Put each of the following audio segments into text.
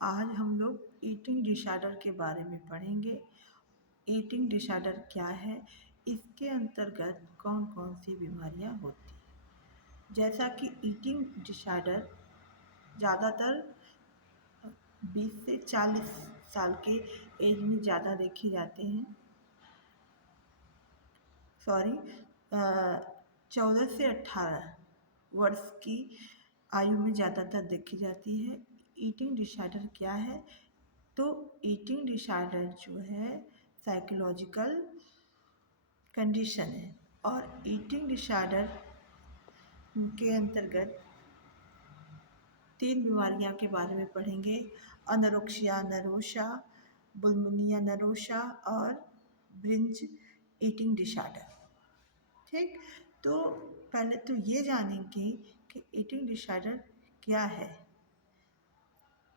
आज हम लोग ईटिंग डिसऑर्डर के बारे में पढ़ेंगे। ईटिंग डिसऑर्डर क्या है, इसके अंतर्गत कौन कौन सी बीमारियां होती हैं। जैसा कि ईटिंग डिसऑर्डर ज़्यादातर 20 से 40 साल के एज में ज़्यादा देखे जाते हैं। 14 से 18 वर्ष की आयु में ज़्यादातर देखी जाती है। ईटिंग डिसऑर्डर क्या है? तो ईटिंग डिसऑर्डर जो है साइकोलॉजिकल कंडीशन है, और ईटिंग डिसऑर्डर के अंतर्गत 3 बीमारियां के बारे में पढ़ेंगे। अनोरेक्सिया नर्वोसा, बुलिमिया नर्वोसा और बिंज ईटिंग डिसऑर्डर। ठीक, तो पहले तो ये जानेंगे कि ईटिंग डिसऑर्डर क्या है,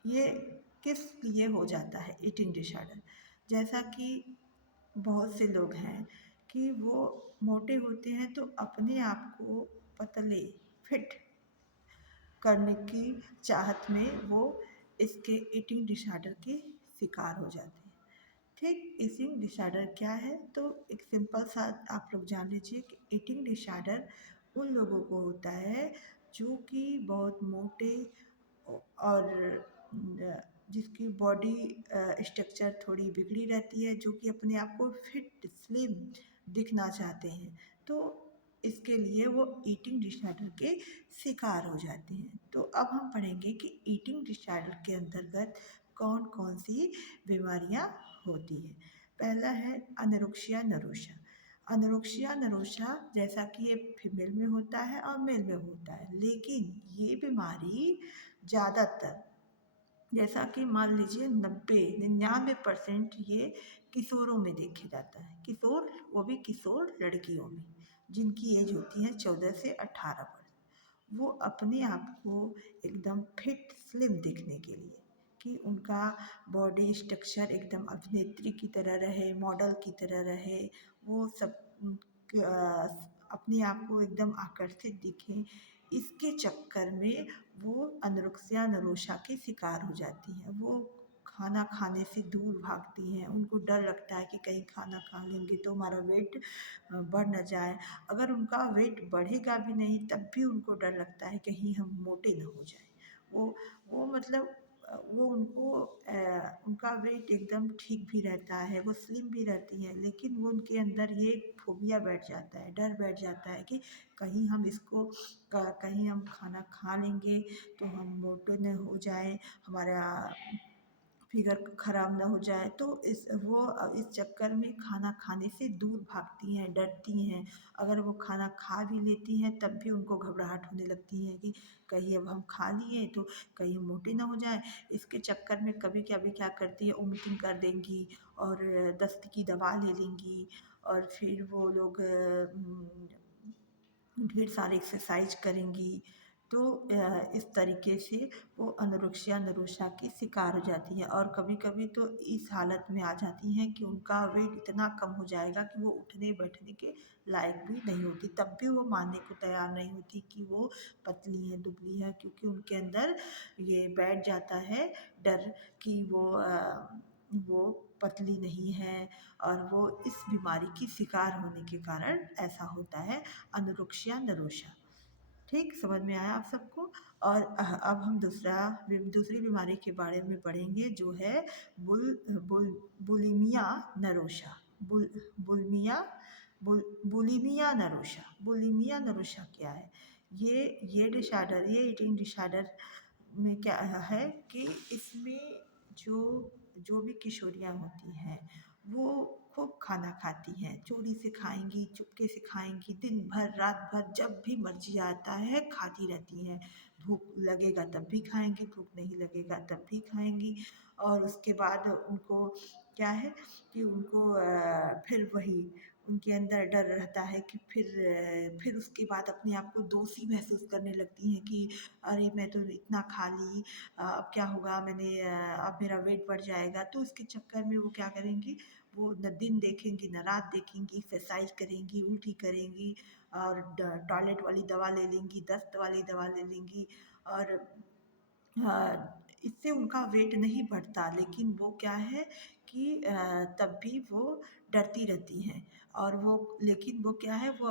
ये किस लिए हो जाता है ईटिंग डिसऑर्डर। जैसा कि बहुत से लोग हैं कि वो मोटे होते हैं तो अपने आप को पतले फिट करने की चाहत में वो इसके ईटिंग डिसऑर्डर के शिकार हो जाते हैं। ठीक, ईटिंग डिसऑर्डर क्या है? तो एक सिंपल सा आप लोग जान लीजिए कि ईटिंग डिसऑर्डर उन लोगों को होता है जो कि बहुत मोटे और जिसकी बॉडी स्ट्रक्चर थोड़ी बिगड़ी रहती है, जो कि अपने आप को फिट स्लिम दिखना चाहते हैं, तो इसके लिए वो ईटिंग डिसऑर्डर के शिकार हो जाते हैं। तो अब हम पढ़ेंगे कि ईटिंग डिसऑर्डर के अंतर्गत कौन कौन सी बीमारियां होती हैं। पहला है अनोरेक्सिया नर्वोसा। अनोरेक्सिया नर्वोसा जैसा कि ये फीमेल में होता है और मेल में होता है, लेकिन ये बीमारी ज़्यादातर, जैसा कि मान लीजिए 99% ये किशोरों में देखे जाता है। किशोर, वो भी किशोर लड़कियों में जिनकी एज होती है 14 से 18 वर्ष। वो अपने आप को एकदम फिट स्लिम दिखने के लिए कि उनका बॉडी स्ट्रक्चर एकदम अभिनेत्री की तरह रहे, मॉडल की तरह रहे, वो सब अपने आप को एकदम आकर्षित दिखे, इसके चक्कर में वो अनोरेक्सिया नर्वोसा के शिकार हो जाती हैं। वो खाना खाने से दूर भागती हैं, उनको डर लगता है कि कहीं खाना खा लेंगे तो हमारा वेट बढ़ न जाए। अगर उनका वेट बढ़ेगा भी नहीं तब भी उनको डर लगता है कहीं हम मोटे ना हो जाएं। वो मतलब वो उनको उनका वेट एकदम ठीक भी रहता है, वो स्लिम भी रहती हैं, लेकिन वो उनके अंदर ये फोबिया बैठ जाता है, डर बैठ जाता है कि कहीं हम इसको कहीं हम खाना खा लेंगे तो हम मोटे न हो जाएं, हमारा फिगर खराब ना हो जाए। तो इस चक्कर में खाना खाने से दूर भागती हैं, डरती हैं। अगर वो खाना खा भी लेती हैं तब भी उनको घबराहट होने लगती है कि कहीं अब हम खा लिए तो कहीं हम मोटे ना हो जाए। इसके चक्कर में कभी कभी क्या करती है, वोमिटिंग कर देंगी और दस्त की दवा ले लेंगी, और फिर वो लोग ढेर सारी एक्सरसाइज करेंगी। तो इस तरीके से वो अनोरेक्सिया नर्वोसा की शिकार हो जाती है, और कभी कभी तो इस हालत में आ जाती हैं कि उनका वेट इतना कम हो जाएगा कि वो उठने बैठने के लायक भी नहीं होती, तब भी वो मानने को तैयार नहीं होती कि वो पतली है, दुबली है, क्योंकि उनके अंदर ये बैठ जाता है डर कि वो पतली नहीं है, और वो इस बीमारी की शिकार होने के कारण ऐसा होता है, अनोरेक्सिया नर्वोसा। ठीक, समझ में आया आप सबको। और अब हम दूसरी बीमारी के बारे में पढ़ेंगे, जो है bulimia nervosa. Bulimia nervosa. Bulimia nervosa क्या है? ये डिसऑर्डर, ये ईटिंग डिसऑर्डर में क्या है कि इसमें जो जो भी किशोरियाँ होती हैं वो खूब खाना खाती हैं, चोरी से खाएंगी, चुपके से खाएंगी, दिन भर रात भर जब भी मर्जी आता है खाती रहती हैं। भूख लगेगा तब भी खाएंगी, भूख नहीं लगेगा तब भी खाएंगी। और उसके बाद उनको क्या है कि उनको फिर वही उनके अंदर डर रहता है कि फिर उसके बाद अपने आप को दोषी महसूस करने लगती हैं कि अरे मैं तो इतना खा ली, अब क्या होगा, अब मेरा वेट बढ़ जाएगा। तो उसके चक्कर में वो क्या करेंगी, वो न दिन देखेंगी न रात देखेंगी, एक्सरसाइज करेंगी, उल्टी करेंगी, और टॉयलेट वाली दवा ले लेंगी, दस्त वाली दवा ले लेंगी, और इससे उनका वेट नहीं बढ़ता, लेकिन वो क्या है कि तब भी वो डरती रहती हैं। और वो, लेकिन वो क्या है, वो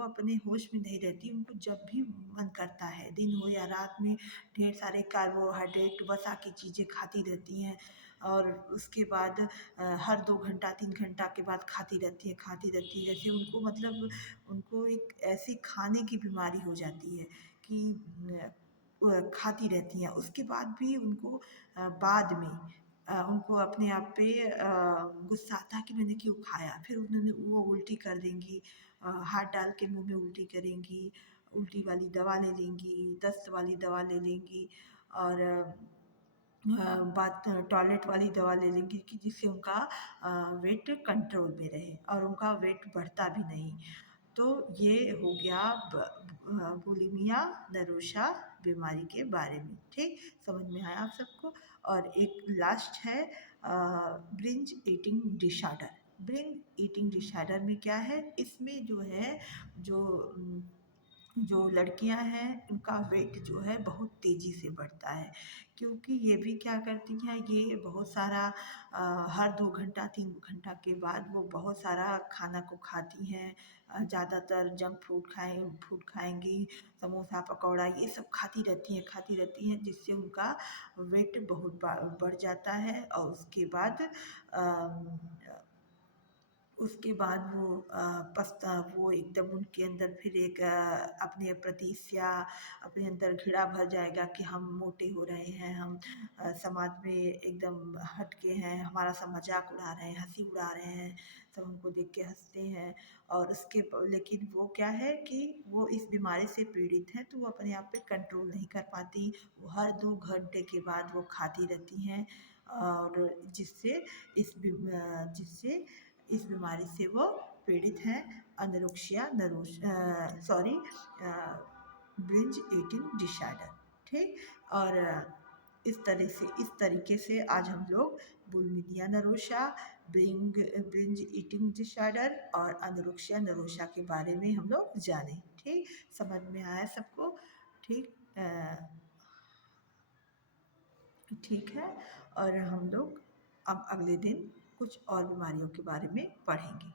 अपने होश में नहीं रहती। उनको जब भी मन करता है, दिन हो या रात में, ढेर सारे कार्बोहाइड्रेट वसा की चीज़ें खाती रहती हैं। और उसके बाद हर 2 घंटा 3 घंटा के बाद खाती रहती है। जैसे उनको मतलब उनको एक ऐसी खाने की बीमारी हो जाती है कि खाती रहती हैं। उसके बाद भी उनको बाद में उनको अपने आप पे गुस्सा आता है कि मैंने क्यों खाया। फिर उन्होंने वो उल्टी कर देंगी, हाथ डाल के मुँह में उल्टी करेंगी, उल्टी वाली दवा ले लेंगी, दस्त वाली दवा ले लेंगी, और बात टॉयलेट वाली दवा ले लेंगी कि जिससे उनका वेट कंट्रोल में रहे और उनका वेट बढ़ता भी नहीं। तो ये हो गया बुलिमिया नरोशा बीमारी के बारे में। ठीक, समझ में आया आप सबको। और एक लास्ट है ब्रिंज ईटिंग डिसऑर्डर। ब्रिंज ईटिंग डिसऑर्डर में क्या है, इसमें जो है, जो जो लड़कियां हैं उनका वेट जो है बहुत तेज़ी से बढ़ता है, क्योंकि ये भी क्या करती हैं, ये बहुत सारा हर 2 घंटा 3 घंटा के बाद वो बहुत सारा खाना को खाती हैं। ज़्यादातर जंक फूड खाएंगी, समोसा पकौड़ा ये सब खाती रहती हैं, जिससे उनका वेट बहुत बढ़ जाता है। और उसके बाद वो एकदम उनके अंदर फिर एक अपने प्रति अपने अंदर घृणा भर जाएगा कि हम मोटे हो रहे हैं, हम समाज में एकदम हटके हैं, हमारा सब मजाक उड़ा रहे हैं, हंसी उड़ा रहे हैं, सब हमको देख के हंसते हैं। और लेकिन वो क्या है कि वो इस बीमारी से पीड़ित हैं, तो वो अपने आप पे कंट्रोल नहीं कर पाती। वो हर 2 घंटे के बाद वो खाती रहती हैं, और जिससे इस बीमारी से वो पीड़ित हैं, अनोरेक्सिया सॉरी ब्रिंज ईटिंग डिसऑर्डर। ठीक, और इस तरीके से आज हम लोग बुलिमिया नरोशा, ब्रिंज ईटिंग डिसऑर्डर और अनोरेक्सिया नरोशा के बारे में हम लोग जाने। ठीक, समझ में आया सबको? ठीक, ठीक है। और हम लोग अब अगले दिन कुछ और बीमारियों के बारे में पढ़ेंगे।